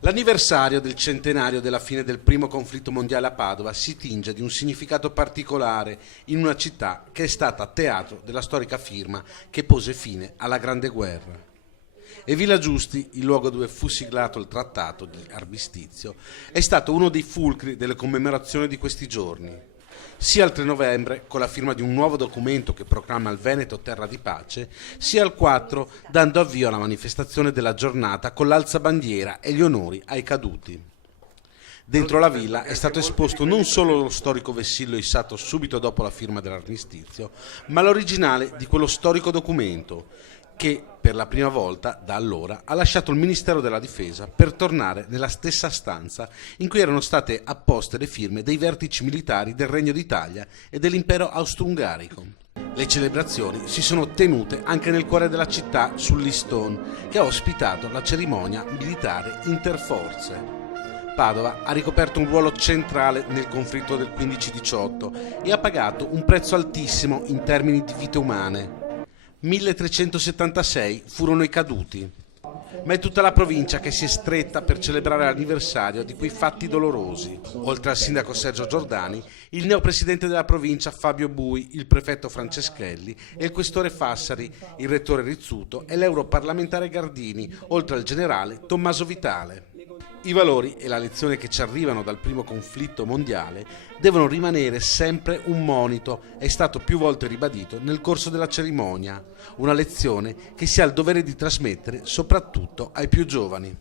L'anniversario del centenario della fine del primo conflitto mondiale a Padova si tinge di un significato particolare in una città che è stata teatro della storica firma che pose fine alla Grande Guerra. E Villa Giusti, il luogo dove fu siglato il trattato di armistizio, è stato uno dei fulcri delle commemorazioni di questi giorni. Sia il 3 novembre, con la firma di un nuovo documento che proclama il Veneto terra di pace, sia il 4, dando avvio alla manifestazione della giornata con l'alzabandiera e gli onori ai caduti. Dentro la villa è stato esposto non solo lo storico vessillo issato subito dopo la firma dell'armistizio, ma l'originale di quello storico documento, che per la prima volta da allora ha lasciato il Ministero della Difesa per tornare nella stessa stanza in cui erano state apposte le firme dei vertici militari del Regno d'Italia e dell'Impero Austro-Ungarico. Le celebrazioni si sono tenute anche nel cuore della città, sull'Istone, che ha ospitato la cerimonia militare interforze. Padova ha ricoperto un ruolo centrale nel conflitto del 15-18 e ha pagato un prezzo altissimo in termini di vite umane. 1376 furono i caduti, ma è tutta la provincia che si è stretta per celebrare l'anniversario di quei fatti dolorosi. Oltre al sindaco Sergio Giordani, il neopresidente della provincia Fabio Bui, il prefetto Franceschelli e il questore Fassari, il rettore Rizzuto e l'europarlamentare Gardini, oltre al generale Tommaso Vitale. I valori e la lezione che ci arrivano dal primo conflitto mondiale devono rimanere sempre un monito, è stato più volte ribadito nel corso della cerimonia, una lezione che si ha il dovere di trasmettere soprattutto ai più giovani.